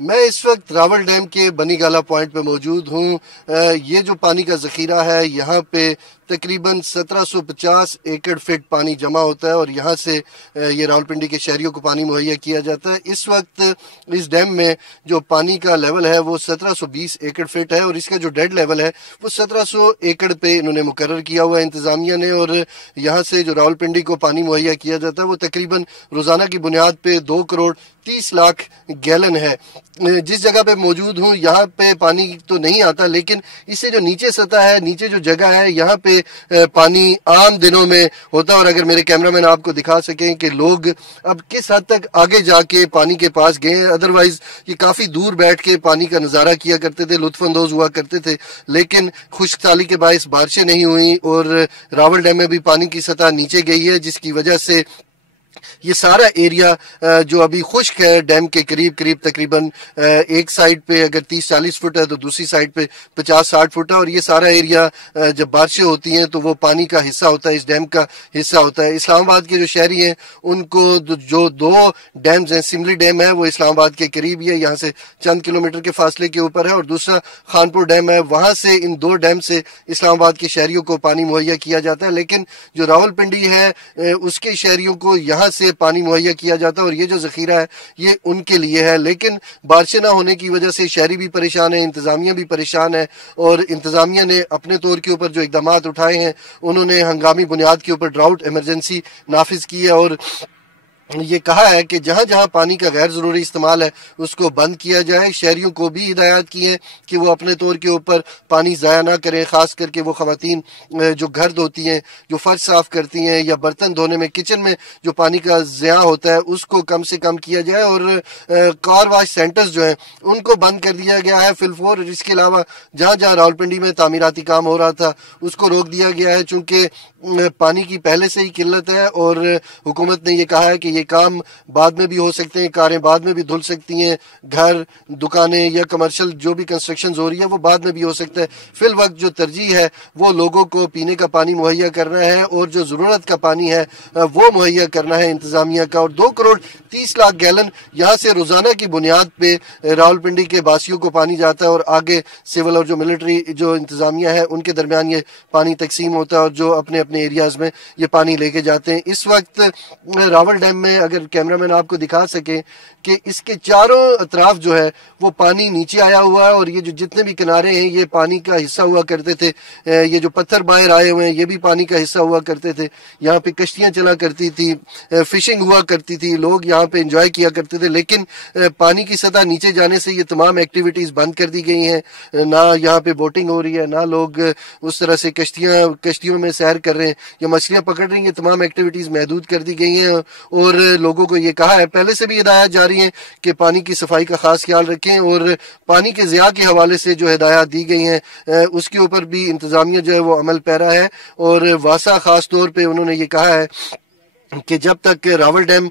میں اس وقت راول ڈیم کے بنی گالا پوائنٹ پہ موجود ہوں۔ یہ جو پانی کا ذخیرہ ہے یہاں پہ تقریباً 1750 ایکڑ فٹ پانی جمع ہوتا ہے اور یہاں سے یہ راولپنڈی کے شہریوں کو پانی مہیا کیا جاتا ہے۔ اس وقت اس ڈیم میں جو پانی کا لیول ہے وہ 1720 ایکڑ فٹ ہے اور اس کا جو ڈیڈ لیول ہے وہ 1700 ایکڑ پہ انہوں نے مقرر کیا ہوا ہے انتظامیہ نے، اور یہاں سے جو راولپنڈی کو پانی مہیا کیا جاتا ہے وہ تقریباً روزانہ کی بنیاد پہ 2 کروڑ 30 لاکھ گیلن ہے۔ جس جگہ پہ موجود ہوں یہاں پہ پانی تو نہیں آتا، لیکن اس سے جو نیچے سطح ہے، نیچے جو جگہ ہے، یہاں پہ پانی عام دنوں میں ہوتا ہے۔ اور اگر میرے کیمرہ مین آپ کو دکھا سکیں کہ لوگ اب کس حد تک آگے جا کے پانی کے پاس گئے ہیں، ادروائز یہ کافی دور بیٹھ کے پانی کا نظارہ کیا کرتے تھے، لطف اندوز ہوا کرتے تھے، لیکن خشک سالی کے باعث بارشیں نہیں ہوئیں اور راول ڈیم میں بھی پانی کی سطح نیچے گئی ہے، جس کی وجہ سے یہ سارا ایریا جو ابھی خشک ہے ڈیم کے قریب تقریباً ایک سائڈ پہ اگر 30-40 فٹ ہے تو دوسری سائڈ پہ 50-60 فٹ ہے، اور یہ سارا ایریا جب بارشیں ہوتی ہیں تو وہ پانی کا حصہ ہوتا ہے، اس ڈیم کا حصہ ہوتا ہے۔ اسلام آباد کے جو شہری ہیں ان کو جو 2 ڈیمز ہیں، سملی ڈیم ہے وہ اسلام آباد کے قریب ہی ہے، یہاں سے چند کلومیٹر کے فاصلے کے اوپر ہے، اور دوسرا خانپور ڈیم ہے، وہاں سے ان 2 ڈیم سے اسلام آباد کے شہریوں کو پانی مہیا کیا جاتا ہے، لیکن جو راولپنڈی ہے اس کے شہریوں کو یہاں سے پانی مہیا کیا جاتا ہے، اور یہ جو ذخیرہ ہے یہ ان کے لیے ہے۔ لیکن بارشیں نہ ہونے کی وجہ سے شہری بھی پریشان ہیں، انتظامیہ بھی پریشان ہے، اور انتظامیہ نے اپنے طور کے اوپر جو اقدامات اٹھائے ہیں انہوں نے ہنگامی بنیاد کے اوپر ڈراؤٹ ایمرجنسی نافذ کی ہے، اور یہ کہا ہے کہ جہاں جہاں پانی کا غیر ضروری استعمال ہے اس کو بند کیا جائے۔ شہریوں کو بھی ہدایات کی ہیں کہ وہ اپنے طور کے اوپر پانی ضائع نہ کریں، خاص کر کے وہ خواتین جو گھر دھوتی ہیں، جو فرش صاف کرتی ہیں یا برتن دھونے میں کچن میں جو پانی کا ضیاع ہوتا ہے اس کو کم سے کم کیا جائے، اور کار واش سینٹرز جو ہیں ان کو بند کر دیا گیا ہے فی الفور۔ اس کے علاوہ جہاں جہاں راولپنڈی میں تعمیراتی کام ہو رہا تھا اس کو روک دیا گیا ہے، چونکہ پانی کی پہلے سے ہی قلت ہے، اور حکومت نے یہ کہا ہے کہ یہ کام بعد میں بھی ہو سکتے ہیں، کاریں بعد میں بھی دھل سکتی ہیں، گھر، دکانیں یا کمرشل جو بھی کنسٹرکشن ہو رہی ہے وہ بعد میں بھی ہو سکتا ہے۔ فی الوقت جو ترجیح ہے وہ لوگوں کو پینے کا پانی مہیا کرنا ہے، اور جو ضرورت کا پانی ہے وہ مہیا کرنا ہے انتظامیہ کا، اور 2 کروڑ 30 لاکھ گیلن یہاں سے روزانہ کی بنیاد پہ راولپنڈی کے باسیوں کو پانی جاتا ہے، اور آگے سول اور جو ملٹری جو انتظامیہ ہے ان کے درمیان یہ پانی تقسیم ہوتا ہے، اور جو اپنے اپنے ایریاز میں یہ پانی لے کے جاتے ہیں۔ اس وقت راول ڈیم میں اگر کیمرہ مین آپ کو دکھا سکے کہ اس کے چاروں اطراف جو ہے وہ پانی نیچے آیا ہوا ہے، اور یہ جو جتنے بھی کنارے ہیں یہ پانی کا حصہ ہوا کرتے تھے، یہ جو پتھر باہر آئے ہوئے ہیں یہ بھی پانی کا حصہ ہوا کرتے تھے، یہاں پہ کشتیاں چلا کرتی تھی، فشنگ ہوا کرتی تھی، لوگ یہاں پہ انجوائے کیا کرتے تھے، لیکن پانی کی سطح نیچے جانے سے یہ تمام ایکٹیویٹیز بند کر دی گئی ہیں، نہ یہاں پہ بوٹنگ ہو رہی ہے، نہ لوگ اس طرح سے کشتیوں میں سیر کر رہے ہیں یا مچھلیاں پکڑ رہی ہیں، تمام ایکٹیویٹیز محدود کر دی گئی ہیں، اور لوگوں کو یہ کہا ہے، پہلے سے بھی ہدایات جاری ہیں کہ پانی کی صفائی کا خاص خیال رکھیں، اور پانی کے ضیاع کے حوالے سے جو ہدایات دی گئی ہیں اس کے اوپر بھی انتظامیہ جو ہے وہ عمل پیرا ہے، اور واسا خاص طور پہ انہوں نے یہ کہا ہے کہ جب تک راول ڈیم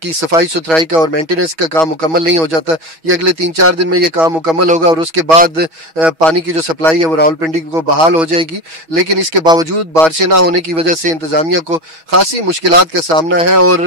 کی صفائی ستھرائی کا اور مینٹیننس کا کام مکمل نہیں ہو جاتا، یہ اگلے 3-4 دن میں یہ کام مکمل ہوگا، اور اس کے بعد پانی کی جو سپلائی ہے وہ راولپنڈی کو بحال ہو جائے گی، لیکن اس کے باوجود بارشیں نہ ہونے کی وجہ سے انتظامیہ کو خاصی مشکلات کا سامنا ہے، اور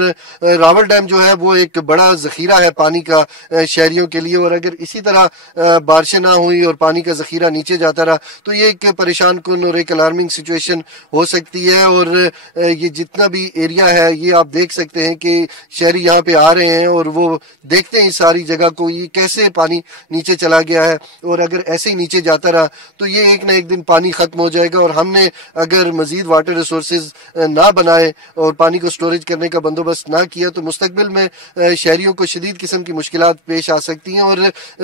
راول ڈیم جو ہے وہ ایک بڑا ذخیرہ ہے پانی کا شہریوں کے لیے، اور اگر اسی طرح بارشیں نہ ہوئی اور پانی کا ذخیرہ نیچے جاتا رہا تو یہ ایک پریشان کن اور ایک الارمنگ سچویشن ہو سکتی ہے، اور یہ جتنا بھی ایریا ہے یہ آپ دیکھ سکتے ہیں کہ شہری یہاں پہ آ رہے ہیں اور وہ دیکھتے ہیں اس ساری جگہ کو، یہ کیسے پانی نیچے چلا گیا ہے، اور اگر ایسے ہی نیچے جاتا رہا تو یہ ایک نہ ایک دن پانی ختم ہو جائے گا، اور ہم نے اگر مزید واٹر ریسورسز نہ بنائے اور پانی کو سٹوریج کرنے کا بندوبست نہ کیا تو مستقبل میں شہریوں کو شدید قسم کی مشکلات پیش آ سکتی ہیں، اور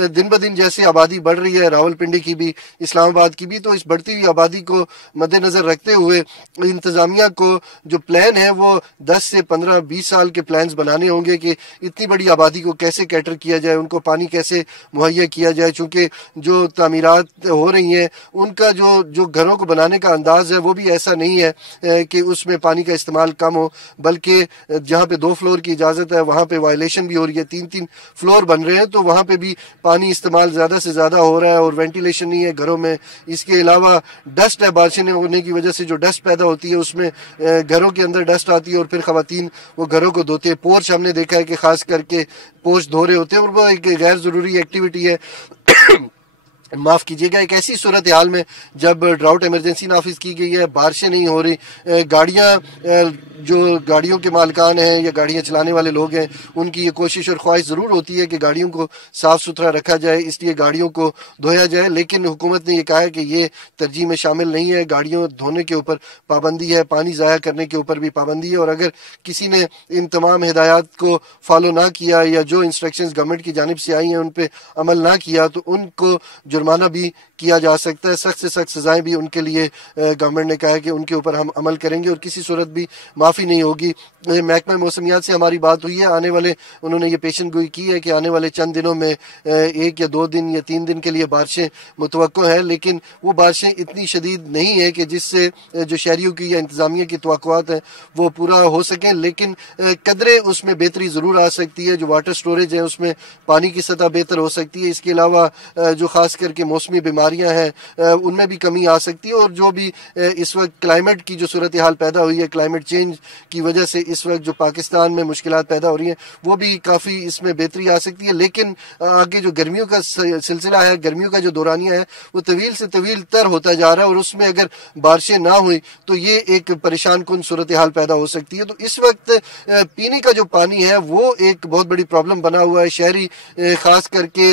دن بدن جیسے آبادی بڑھ رہی ہے راولپنڈی کی بھی، اسلام آباد کی بھی، تو اس بڑھتی ہوئی آبادی کو مد نظر رکھتے ہوئے انتظامیہ کو جو پلان ہے وہ 10 سے 15-20 سال کے پلانز بنانے ہوں گے کہ اتنی بڑی آبادی کو کیسے کیٹر کیا جائے، ان کو پانی کیسے مہیا کیا جائے، چونکہ جو تعمیرات ہو رہی ہیں ان کا جو گھروں کو بنانے کا انداز ہے وہ بھی ایسا نہیں ہے کہ اس میں پانی کا استعمال کم ہو، بلکہ جہاں پہ 2 فلور کی اجازت ہے وہاں پہ وائلیشن بھی ہو رہی ہے، 3 فلور بن رہے ہیں تو وہاں پہ بھی پانی استعمال زیادہ سے زیادہ ہو رہا ہے، اور وینٹیلیشن نہیں ہے گھروں میں، اس کے علاوہ ڈسٹ ہے، بارشیں ہونے کی وجہ سے جو ڈسٹ پیدا ہوتی ہے اس میں گھروں کے اندر ڈسٹ آتی ہے، اور پھر پھر خواتین وہ گھروں کو دھوتے ہیں. پورچ ہم نے دیکھا ہے کہ خاص کر کے پورچ دھو رہے ہوتے ہیں اور وہ ایک غیر ضروری ایکٹیویٹی ہے. معاف کیجیے گا, ایک ایسی صورتحال میں جب ڈراؤٹ ایمرجنسی نافذ کی گئی ہے, بارشیں نہیں ہو رہی, گاڑیاں جو گاڑیوں کے مالکان ہیں یا گاڑیاں چلانے والے لوگ ہیں ان کی یہ کوشش اور خواہش ضرور ہوتی ہے کہ گاڑیوں کو صاف ستھرا رکھا جائے, اس لیے گاڑیوں کو دھویا جائے, لیکن حکومت نے یہ کہا ہے کہ یہ ترجیح میں شامل نہیں ہے. گاڑیوں دھونے کے اوپر پابندی ہے, پانی ضائع کرنے کے اوپر بھی پابندی ہے, اور اگر کسی نے ان تمام ہدایات کو فالو نہ کیا یا جو انسٹرکشنز گورنمنٹ کی جانب سے آئی ہیں ان پہ عمل نہ کیا تو ان کو جرمانہ بھی کیا جا سکتا ہے. سخت سے سخت سزائیں بھی ان کے لیے گورنمنٹ نے کہا ہے کہ ان کے اوپر ہم عمل کریں گے اور کسی صورت بھی معافی نہیں ہوگی. محکمہ موسمیات سے ہماری بات ہوئی ہے, آنے والے انہوں نے یہ پیشن گوئی کی ہے کہ آنے والے چند دنوں میں 1 یا 2 دن یا 3 دن کے لیے بارشیں متوقع ہیں, لیکن وہ بارشیں اتنی شدید نہیں ہیں کہ جس سے جو شہریوں کی یا انتظامیہ کی توقعات ہیں وہ پورا ہو سکیں, لیکن قدرے اس میں بہتری ضرور آ سکتی ہے. جو واٹر سٹوریج ہے اس میں پانی کی سطح بہتر ہو سکتی ہے. اس کے علاوہ جو خاص کر کے موسمی بیماریاں ہیں ان میں بھی کمی آ سکتی ہے, اور جو بھی اس وقت کلائمیٹ کی جو صورتحال پیدا ہوئی ہے, کلائمیٹ چینج کی وجہ سے اس وقت جو پاکستان میں مشکلات پیدا ہو رہی ہیں وہ بھی کافی اس میں بہتری آ سکتی ہے. لیکن آگے جو گرمیوں کا سلسلہ ہے, گرمیوں کا جو دورانیہ ہے وہ طویل سے طویل تر ہوتا جا رہا ہے, اور اس میں اگر بارشیں نہ ہوئی تو یہ ایک پریشان کن صورتحال پیدا ہو سکتی ہے. تو اس وقت پینے کا جو پانی ہے وہ ایک بہت بڑی پرابلم بنا ہوا ہے. شہری خاص کر کے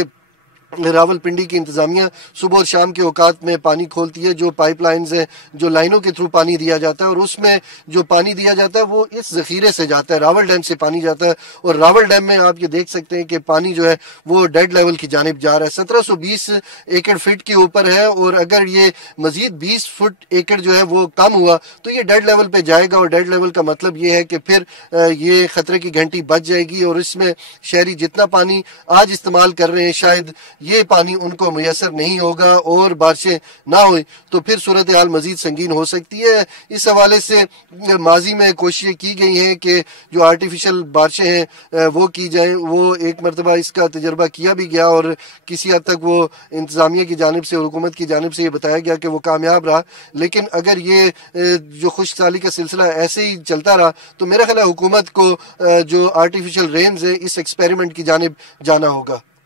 راول پنڈی کی انتظامیہ صبح اور شام کے اوقات میں پانی کھولتی ہے. جو پائپ لائنز ہیں, جو لائنوں کے تھرو پانی دیا جاتا ہے, اور اس میں جو پانی دیا جاتا ہے وہ اس ذخیرے سے جاتا ہے, راول ڈیم سے پانی جاتا ہے, اور راول ڈیم میں آپ یہ دیکھ سکتے ہیں کہ پانی جو ہے وہ ڈیڈ لیول کی جانب جا رہا ہے. 1720 ایکڑ فٹ کے اوپر ہے, اور اگر یہ مزید 20 فٹ ایکڑ جو ہے وہ کم ہوا تو یہ ڈیڈ لیول پہ جائے گا, اور ڈیڈ لیول کا مطلب یہ ہے کہ پھر یہ خطرے کی گھنٹی بج جائے گی, اور اس میں شہری جتنا پانی آج استعمال کر رہے ہیں شاید یہ پانی ان کو میسر نہیں ہوگا, اور بارشیں نہ ہوئی تو پھر صورتحال مزید سنگین ہو سکتی ہے. اس حوالے سے ماضی میں کوششیں کی گئی ہیں کہ جو آرٹیفیشل بارشیں ہیں وہ کی جائیں. وہ ایک مرتبہ اس کا تجربہ کیا بھی گیا, اور کسی حد تک وہ انتظامیہ کی جانب سے, حکومت کی جانب سے یہ بتایا گیا کہ وہ کامیاب رہا. لیکن اگر یہ جو خشک سالی کا سلسلہ ایسے ہی چلتا رہا تو میرا خیال ہے حکومت کو جو آرٹیفیشل رینز ہے اس ایکسپیریمنٹ کی جانب جانا ہوگا.